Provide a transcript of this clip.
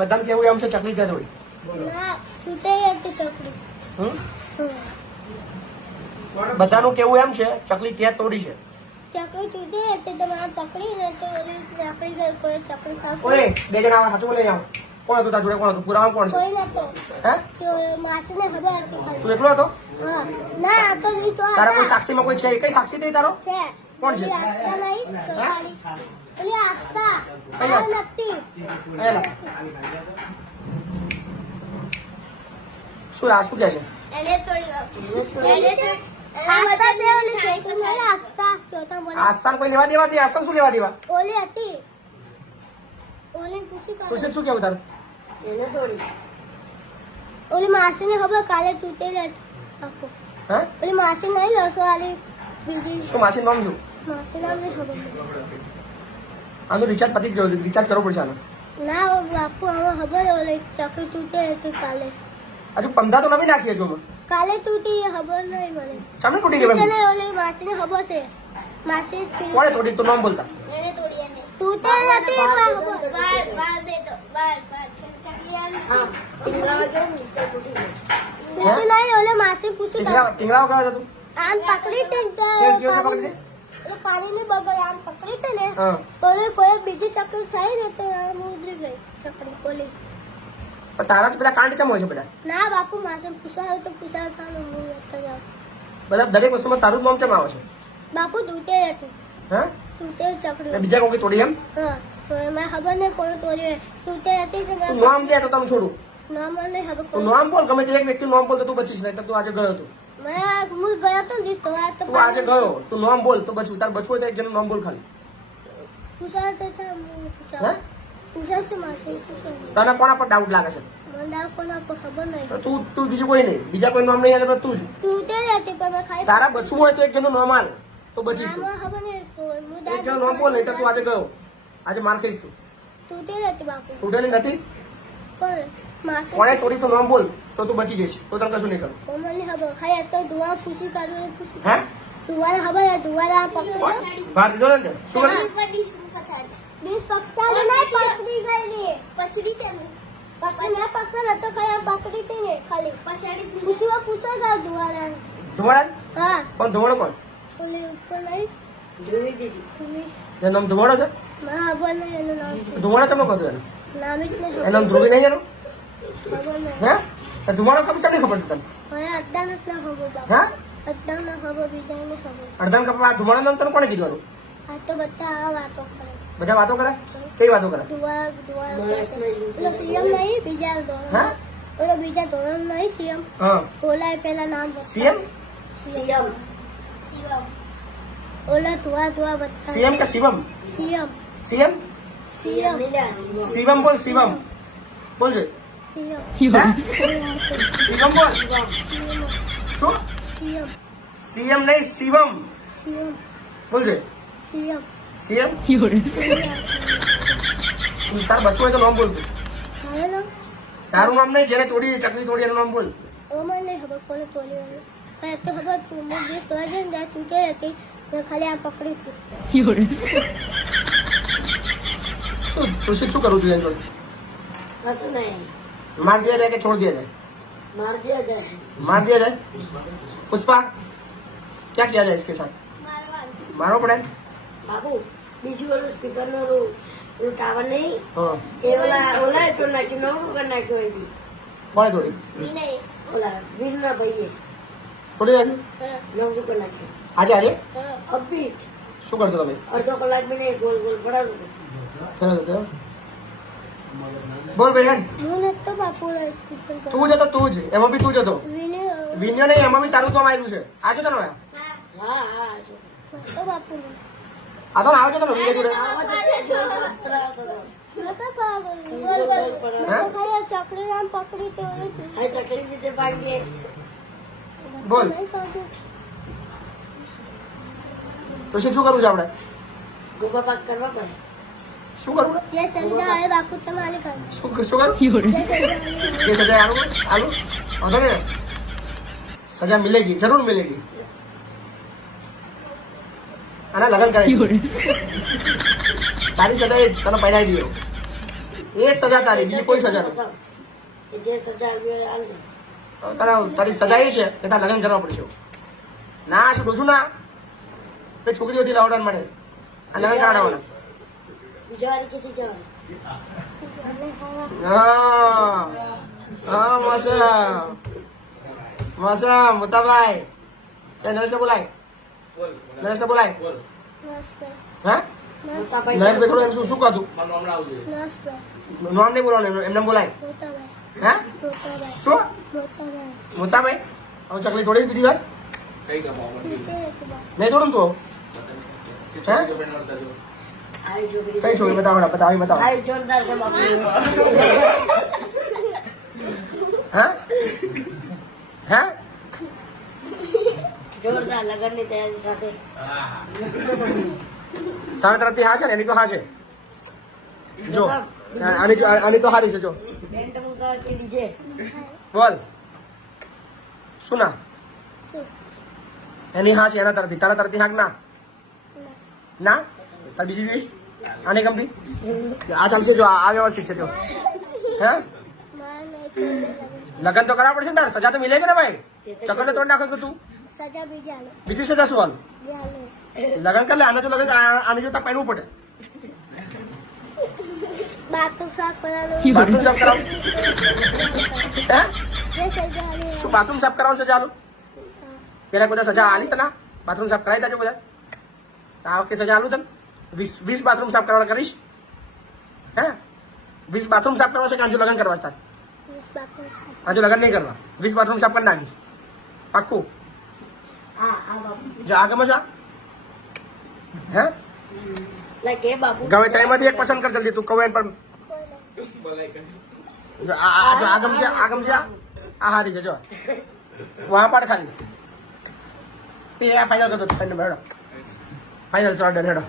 બધાને કેવું એમ છે ચકલી ત્યાં થોડી બધાનું કેવું એમ છે ચકલી ત્યાં તોડી છે. ચકલી તૂટી હતી તો મને પકડીને તો ચકલી ગઈ કોઈ ચકલી ખાવ ઓય બે જણા આવા સાચું બોલે આવો. કોણ હતું તારા જોડે? કોણ હતું? પુરાવા કોણ છે? કોઈ નતો હે માસીને ખબર હતી ખાલી. તું એકલો હતો? હા ના આ તો ઈ તો તારા કોઈ સાક્ષીમાં કોઈ છે? કઈ સાક્ષી નહીં તારો? છે કોણ છે? પેલી આસ્થા નહીં છોકરાની. પેલી આસ્થા કઈ આસ્થા? નથી હેલા શું આ શું કહે છે? એને તોડી આસ્થા છે ઓલી છે કે મને આસ્થા ચોથા બોલે આસ્થાને કોઈ લેવા દેવા દે? આસ્થા શું લેવા દેવા? ઓલી હતી ઓલી પૂછી તું શું કેવું તારું? એને તોડી ઓલી માસીને ખબર કાલે તૂટેલી હતી આખો. હે ઓલી માસી નહીં લસો આલી બીજી શું માસી નામ શું? માસી નામ નહીં ખબર આનું રિચાર્જ પતી જ ગયું. રિચાર્જ કરવું પડશે આનું. ના ઓ બાપુ હવે ખબર ઓલી ચકલી તૂટે હતી કાલે હજુ 15 તો નવી નાખી હજુ અમે. કાલે તૂટી એ ખબર નહીં મને ચામને તૂટી ગઈ? તને ઓલી માસીને ખબર છે માસી સ્પીડ કોણે તોડી? તું નામ બોલતા. એને તોડી એને તૂટે હતી પણ ખબર બાર દે તો બાર ચકલી આવી હા ટીંગા ગયો ને તો તૂટી ગઈ નહીં ઓલે માસી પૂછી ટીંગડા વગાડ્યો હતો તું? આમ પકડી તે કેવું પકડી દે? પાણીની બગલ આમ પકડી તે ને હા તો કોઈ બીજી ચકલી થઈ ને તો આમ ઉતરી ગઈ ચકલી બોલી પણ તારા જ પેલા કાંડ ચમ હોય છે બધા? ના બાપુ માસે પૂછાયો તો પૂછાયો ચાલો હું લેતા જાઉં બધા દરેક વસ્તુમાં તારું જ નામ ચમ આવે છે? બાપુ તૂટે હતી હે તૂટે ચકલી એટલે બીજા કોઈ તોડી એમ? હા તો એમાં ખબર નહીં કોણ તોડી તૂટે હતી કે તું નામ કે તો તમે છોડું. નામ નહીં ખબર તું નામ બોલ. ગમે તે એક વ્યક્તિનું નામ બોલ તો તું બચીશ. નહીં તો તું આજે ગયો હતો. મેં હું ગયો તો જીતો આ તો તું આજે ગયો. તું નામ બોલ તો બચવું. તારે બચવું હોય તો એક જણનું નામ બોલ ખાલી. પૂછાયો તો છે હું હે પૂછાયો પૂછાય છે માસે પૂછાય તને કોના પર ડાઉટ લાગે છે? મને કોના પર ખબર નહીં તો તું બીજું કોઈ નહીં. બીજા કોઈ નામ નહીં આવે તો તું જ. તૂટે હતી પણ મેં ખાઈ તારા બચવું હોય તો એક જણનું નામ આલ તો બચીશ તું. નામ ખબર નહીં તો હું એક જણનું નામ બોલ નહીં તો તું આજે ગયો. આજે માર ખાઈશ તું. તૂટે હતી બાપુ તૂટેલી નથી. પણ માસે કોણે તોડી તું નામ બોલ તો તું બચી જઈશ. તો તને કશું નહીં કરું. મને ખબર ખાઈ તો દુઆ પૂછી કાઢું એ પૂછી હે દુઆને ખબર દુઆ પકડી બહાર દીધો ને તે? શું કર્યું? ડીશ પકડાડી નહીં પકડી ગઈ ને પછડી છે ને પકડી ના પકડ હતો ખાઈ આમ પકડી હતી ને ખાલી પછાડી પૂછો ગયો દુઆને ધુમાડા? હા કોણ ધુમાડો? કોણ? ઓલી ઉપર નહીં ધ્રુવી દીદી એનું નામ ધુમાડો છે? ના ખબર નહીં એનું નામ ધુમાડો તમે કહો છો એનું? નામ જ નહીં એનું નામ ધ્રુવી નહીં એનું? ખબર નહીં હે તો ધુમાડો ખબર તમને ખબર છે તને? મને અડધા નથી ખબર બાપુ હે અડધા ના ખબર બીજા ને ખબર અડધાને ખબર. આ ધુમાડો નામ તને કોણે કીધું? આ તો બધા આ વાતો કરે બધા વાતો કરે? કઈ વાતો કરે? દુઆ ઓલો સીએમ નહીં બીજા ધોરણ હા ઓલો બીજા ધોરણ નહીં સીએમ હા ઓલા પેલા નામ સીએમ સીએમ ઓલા ધુઆ બધા સીએમ કે શિવમ? સીએમ સીએમ શિવમ બોલ. શિવમ બોલ છે. સીએમ શિવમ બોલ. શું? સીએમ સીએમ નહીં શિવમ સીએમ બોલ છે. સીએમ સીએમ તાર બચવું હોય તો નામ બોલ તું. હેલો તારું નામ નહીં. જેને તોડી ચકલી તોડી એનું નામ બોલ. મને નહીં ખબર કોને તોડી વાળી તો ખબર તું હું જે તોડી ને તૂટે હતી મેં ખાલી આમ પકડી હતી શું કરું છું એમ? કશું નહીં मार दिया जाए कि छोड़ दिया जाए? मार दिया जाए मार दिया जाए. पुष्पा क्या किया जाए इसके साथ? मारो पड़े. બાબુ બીજું ઓલું સ્પીકર નો ઓલું ટાવર નહીં हाँ એ ઓલા તો નાખ્યું નવું કરી નાખ્યું એથી कौन थोड़ी ઓલા વીરના ભાઈએ थोड़ी राजू નવું કરી નાખ્યું આજે આજે અભી જ શું કરતો તમે? અડધો કલાક બી નહીં ગોલ ગોલ પડાવતો ચલો બોલ ભાઈ. હું તો બાપુ તું જ હતો. તું જ એમાં બી તું જ હતો. વિન્યો નહીં એમાં બી તારું તો આવેલું છે. આજે તને હા હા તો બાપુ આ તો આવે છે તને વિજય જોડે. ચકડી આમ પકડી તો ચકડી રીતે ભાગીએ બોલ તો શું કરવું છે આપણે? ગોપા પાક કરવા પડે શું કરવું? ये संजय है बापू तुम्हारे घर શું કરું? ये सजा आलू वांधो नहीं. सजा मिलेगी, जरूर मिलेगी. आना लगन करेगी. तारी सजा तने पहनाई दियो. એક સજા તારી, બીજી કોઈ સજા નહીં. જે સજા આવી હોય હાલજો. તારી સજા એ છે કે તારે લગ્ન કરવા પડશે. ના શું ડોસું ના એ છોકરીઓથી લાવડાવવા માટે આ લગ્ન કરાવવાના. બીજા વાળી કીધી જવાનું. હા હા મસા મોટાભાઈ નરેશને બોલાય, નરેશને બોલાય. હા મોટાભાઈ નરેશભાઈ થોડું એમ શું કહ્યું? નામ નહીં બોલવાનું, એમને બોલાય. હા શું મોટાભાઈ હવે ચકલી થોડી બીજી વાર નહીં થોડું તું હા આવી છોકરી કઈ છોકરી બતાવો બતાવી બતાવો. આવી જોરદાર છે બાપુ. હા હા જોરદાર લગનની તૈયારી થશે. તારા તરફથી હા છે ને? એની તો હા છે. જો આની તો હારી છે. જો બેન્ટ મુકાવતી ડીજે. બોલ શું ના એની હા છે એના તરફથી, તારા તરફથી હા કે ના? ના તાર બીજી જોઈશ આને ગમતી? આ ચાલશે. જો આ વ્યવસ્થિત છે. જો હે લગન તો કરવા પડશે ને તારે, સજા તો મિલે કે ને ભાઈ? ચકર ને તોડ નાખો કે તું સજા બીજા લે બીજી સજા શું હાલ? બીજા લે લગન કર લે. આને તો લગન આને જોતા પહેરવું પડે. બાથરૂમ સાફ કરવાનું બાથરૂમ સાફ કરાવ હે જે સજા લે શું બાથરૂમ સાફ કરાવવાનું સજા આલું? પેલા બધા સજા આલીશ તને? બાથરૂમ સાફ કરાવી દેજો બધા. આ વખતે સજા આલું તને 20 બાથરૂમ સાફ કરવાના કરીશ. હે 20 બાથરૂમ સાફ કરવા છે કે હજુ લગન કરવા છે તારે? બાથરૂમ સાફ હજુ લગન નહીં કરવા. 20 બાથરૂમ સાફ કરી નાખીશ પાક્કું. હા હા બાપુ. જો આગળ છે હે લાઈક એ બાપુ ગમે ત્રણમાંથી એક પસંદ કર જલ્દી. તું કહું એમ પણ જો આ જો આગમ છે આ હારી છે. જો વહાં પાડ ખાલી એ ફાઇનલ કરતો તને બેડો ફાઇનલ 100 ડન હેડો.